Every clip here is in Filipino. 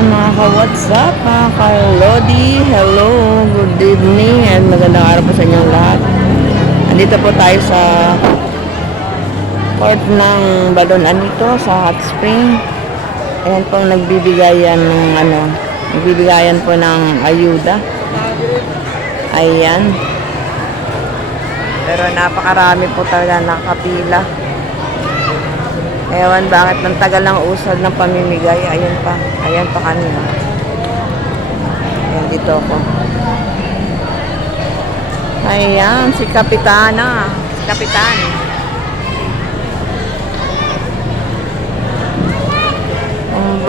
Mga ka-what's up, mga ka-Lodi. Hello, good evening, and magandang araw po sa inyong lahat. Andito po tayo sa port ng Balon Anito sa Hot Spring. Ayan po nagbibigayan ng ano, nagbibigayan po ng ayuda. Ayan. Pero napakarami po talaga nakapila. Ewan bakit ng tagal ng usad ng pamimigay. Ayan pa. Ayan pa kanina. Ayan dito ako. Ayan, si Kapitana. Si Kapitan.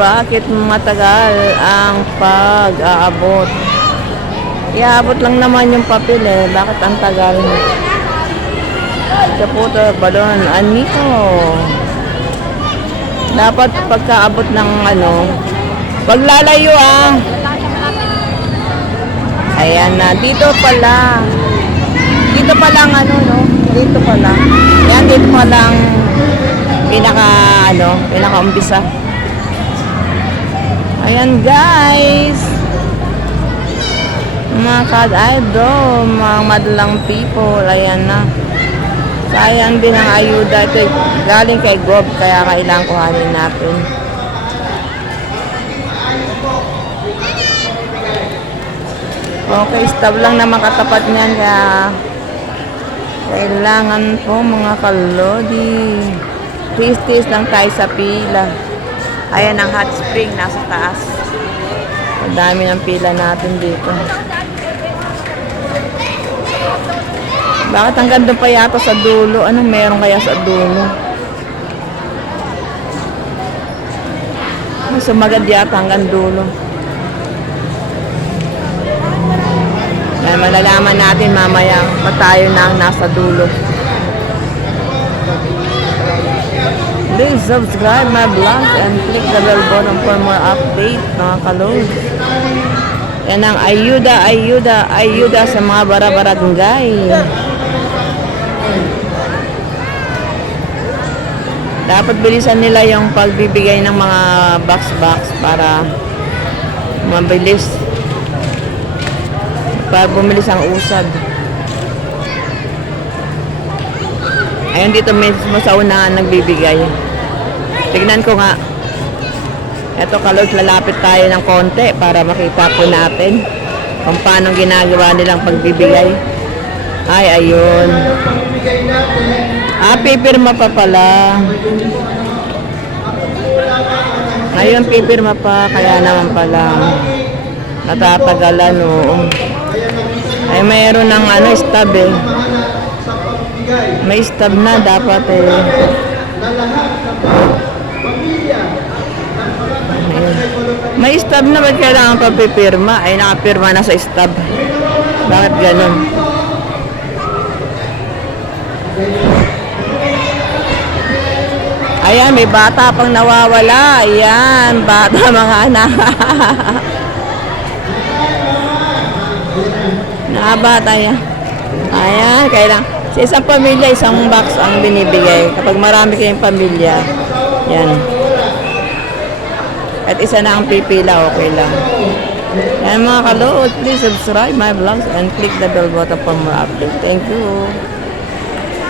Bakit matagal ang pag-aabot. Iaabot lang naman yung papel eh. Bakit ang tagal? Ito po ito, balon. Dapat pagkaabot ng ano, wag lalayo ah. Ayan na, dito pala. Dito pa lang ano, no? Dito pa lang. Ayan, dito pa lang pinaka, ano, pinaka umpisa. Ayan guys. Mga kad-idol, mga madalang people, ayan na. Sayang din ang ayuda. Ito galing kay Gob, kaya kailangan kuhanin natin. Okay, stop lang naman katapat niyan, kaya kailangan po mga kalodi. Tis-tis lang tayo sa pila. Ayan ang hot spring, nasa taas. Ang dami ng pila natin dito. Bakit hanggang doon pa yata sa dulo? Anong meron kaya sa dulo? Ay, Sumagad yata hanggang dulo. Yan, malalaman natin mamaya pa tayo na ang nasa dulo. Please subscribe my vlog and click the bell button for more update mga kalod. Yan ang ayuda, ayuda, ayuda sa mga barabarangay. Dapat bilisan nila yung pagbibigay ng mga box-box para mabilis. Para bumilis ang usad. Ayun dito mismo sa unahan nagbibigay. Tignan ko nga. Eto kalot, lalapit tayo ng konti para makita po natin kung paano ginagawa nilang pagbibigay. Ay, ayun. Ah, pipirma pa pala. Ngayon, pipirma pa, kaya naman pala. Natatagalan, oo. Ay, mayroon ng ano, stab eh. May stab na dapat eh. May stab na, ba't kailangan pa pipirma? Ay, nakapirma na sa stab. Bakit ganun? Ayan, may bata pang nawawala. Ayan, bata mga anak. Nakabata yan. Ayan, kailang. Sa isang pamilya, isang box ang binibigay. Kapag marami kayong pamilya, yan. At isa na ang pipila, okay lang. Yan mga kalood, please subscribe my vlogs and click the bell button for more updates. Thank you.